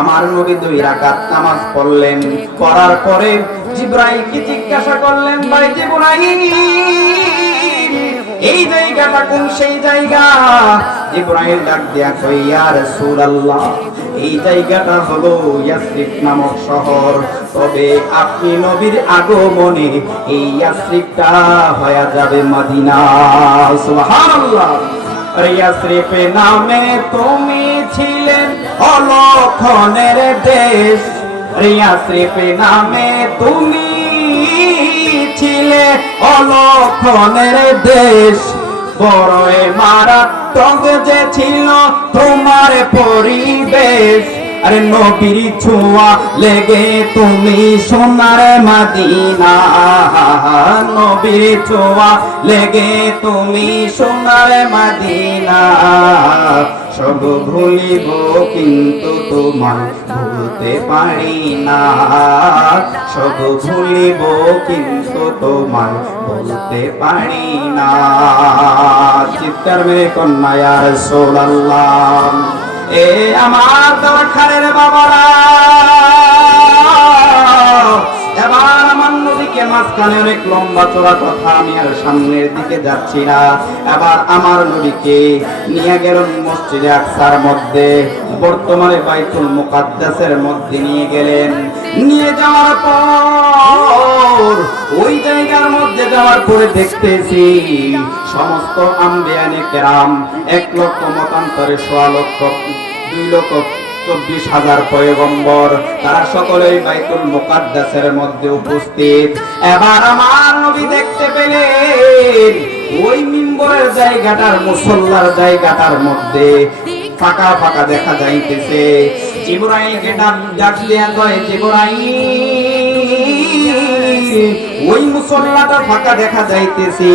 আমার নবী 2 রাকাত নামাজ পড়লেন। পড়ার পরে জিবরাইলকে জিজ্ঞাসা করলেন, ভাই জিবরাইল, এই জায়গাটা কোন সেই জায়গা? জিবরাইল ডাক দিয়া কই, ইয়া রাসূলুল্লাহ, এই জায়গাটা হলো ইয়াসরিব নামক শহর। তবে আপনি নবীর আগমনে এই ইয়াসরিবটা হয়ে যাবে মদিনা। সুবহানাল্লাহ। ইয়াসরিব নামে তুমি ছিলেন অলক্ষণের দেশ, ইয়াসরিব নামে তুমি ছিলে অলক্ষণের দেশ। বড়ই মারাত্মক যে ছিল তোমার পরিবেশ, আরে নবীর ছোঁয়া লেগে তুমি সোনার মদিনা, নবীর ছোঁয়া লেগে তুমি সোনার মদিনা। সব ভুলিব কিন্তু তোমার ভুলতে পারি না, সব ভুলিব কিন্তু তোমার ভুলতে পারি না। চিৎকার মেরে কন্যা ইয়া রাসূলুল্লাহ। এ আমার দরখারের বাবারা, এবার আমার নবীকে মাঝখানে অনেক লম্বা চড়া কথা, আমি আর সামনের দিকে যাচ্ছি না। এবার আমার নবীকে নিয়ে গেলেন মসজিদে আকসার মধ্যে, বর্তমানে বাইতুল মুকাদ্দাসের মধ্যে নিয়ে গেলেন। নিয়ে যাওয়ার পর ওই জায়গার মধ্যে যাওয়ার পরে দেখতেছি সমস্ত আম্বিয়ানে কেরাম 1 লক্ষ মতান্তরে 1.25 লক্ষ 2,24,000 পয়গম্বর, তারা সকলেই বাইতুল মুকাদ্দাসের মধ্যে উপস্থিত। এবার আমার নবী দেখতে পেলেন ওই মিম্বরের জায়গাটার, মুসল্লার জায়গাটার মধ্যে ফাঁকা ফাঁকা দেখা যাইতেছে। জিবরাইলকে ডাক দিয়া কয়, জিবরাইল, ওই মুসল্লাটা ফাঁকা দেখা যাইতেছে,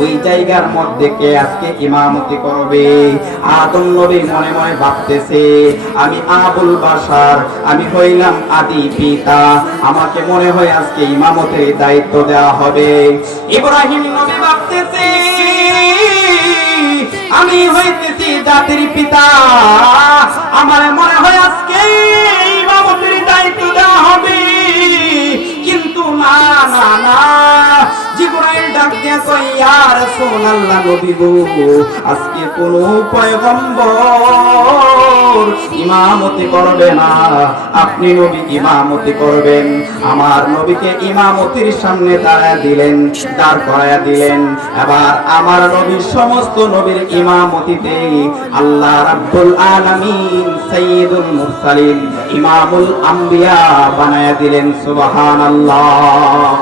ওই জায়গার মধ্যে কে আজকে ইমামতি করবে? আদম নবী মনে মনে ভাবতেছে, আমি আবুল বাশার, আমি হইলাম আদি পিতা, আমাকে মনে হয় আজকে ইমামতের দায়িত্ব দেওয়া হবে। ইব্রাহিম নবী ভাবতেছে, আমি হইতেছি জাতির পিতা, আমার মনে হয় আজকে ইমামতের দায়িত্ব দেওয়া হবে। কিন্তু না না না, জিবরাইল ডাক দিয়া কয়, ইয়া রাসূলুল্লাহ, নবী গো, আজকে কোন পয়গম্বর ইমামতি করবে না, আপনি নবী ইমামতি করবেন। আমার নবীকে ইমামতির সামনে দাঁড় করায়া দিলেন। এবার আমার নবীর সমস্ত নবীর ইমামতিতে আল্লাহ রাব্বুল আলামিন সাইয়্যিদুল মুরসালিন, ইমামুল আম্বিয়া বানায়া দিলেন। সুবহানাল্লাহ।